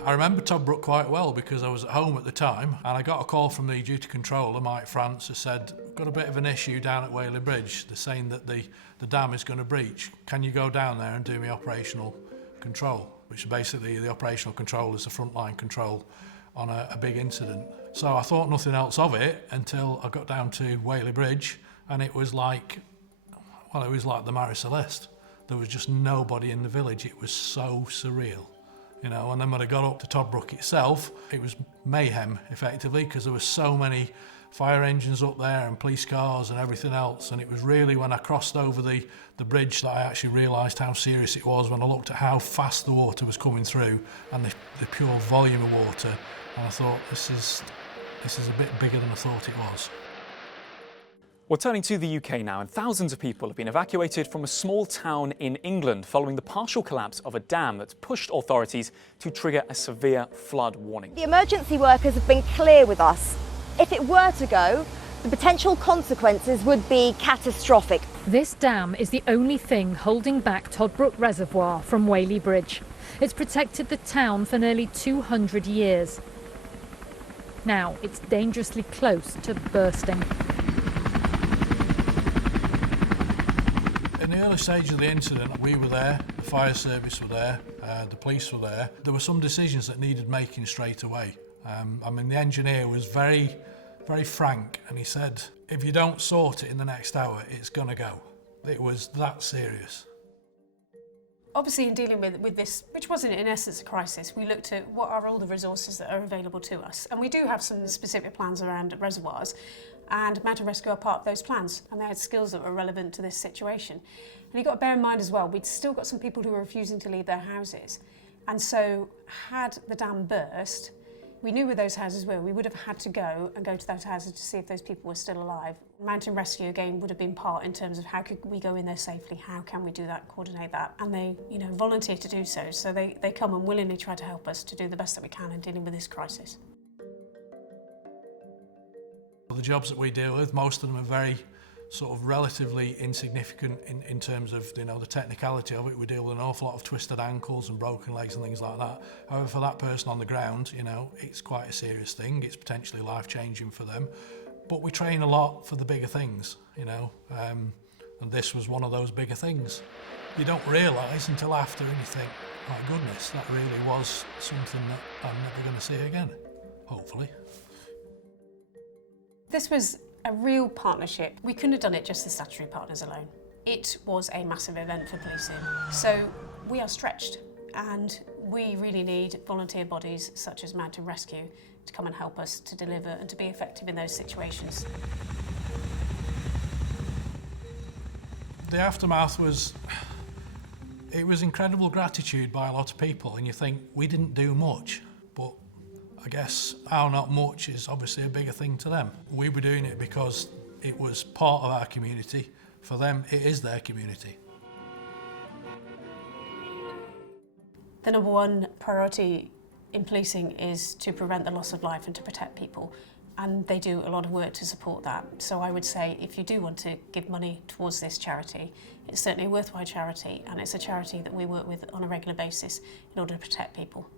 I remember Toddbrook quite well because I was at home at the time and I got a call from the duty controller, Mike France, who said, "We've got a bit of an issue down at Whaley Bridge. They're saying that the dam is going to breach. Can you go down there and do me operational control?" Which basically the operational control is the frontline control on a big incident. So I thought nothing else of it until I got down to Whaley Bridge and it was like, well, it was like the Mare Celeste. There was just nobody in the village. It was so surreal. You know, and then when I got up to Toddbrook itself, it was mayhem, effectively, because there were so many fire engines up there and police cars and everything else. And it was really when I crossed over the bridge that I actually realised how serious it was when I looked at how fast the water was coming through and the pure volume of water. And I thought, this is a bit bigger than I thought it was. We're turning to the UK now, and thousands of people have been evacuated from a small town in England following the partial collapse of a dam that's pushed authorities to trigger a severe flood warning. The emergency workers have been clear with us. If it were to go, the potential consequences would be catastrophic. This dam is the only thing holding back Toddbrook Reservoir from Whaley Bridge. It's protected the town for nearly 200 years. Now it's dangerously close to bursting. In the early stage of the incident, we were there, the fire service were there, the police were there. There were some decisions that needed making straight away. I mean, the engineer was very, very frank, and he said, if you don't sort it in the next hour, it's going to go. It was that serious. Obviously, in dealing with this, which wasn't in essence a crisis, we looked at what are all the resources that are available to us. And we do have some specific plans around reservoirs, and Mountain Rescue are part of those plans, and they had skills that were relevant to this situation. And you've got to bear in mind as well, we'd still got some people who were refusing to leave their houses. And so, had the dam burst, we knew where those houses were. We would have had to go to those houses to see if those people were still alive. Mountain Rescue, again, would have been part in terms of how could we go in there safely, how can we do that, coordinate that. And they, volunteer to do so. So they come and willingly try to help us to do the best that we can in dealing with this crisis. The jobs that we deal with, most of them are very sort of relatively insignificant in terms of the technicality of it. We deal with an awful lot of twisted ankles and broken legs and things like that. However, for that person on the ground, it's quite a serious thing. It's potentially life-changing for them. But we train a lot for the bigger things, and this was one of those bigger things. You don't realise until after, and you think, my goodness, that really was something that I'm never going to see again, hopefully. This was a real partnership. We couldn't have done it just as statutory partners alone. It was a massive event for policing. So we are stretched, and we really need volunteer bodies such as Mountain Rescue to come and help us to deliver and to be effective in those situations. The aftermath was incredible gratitude by a lot of people, and you think we didn't do much, but I guess our not much is obviously a bigger thing to them. We were doing it because it was part of our community. For them, it is their community. The number one priority in policing is to prevent the loss of life and to protect people. And they do a lot of work to support that. So I would say if you do want to give money towards this charity, it's certainly a worthwhile charity, and it's a charity that we work with on a regular basis in order to protect people.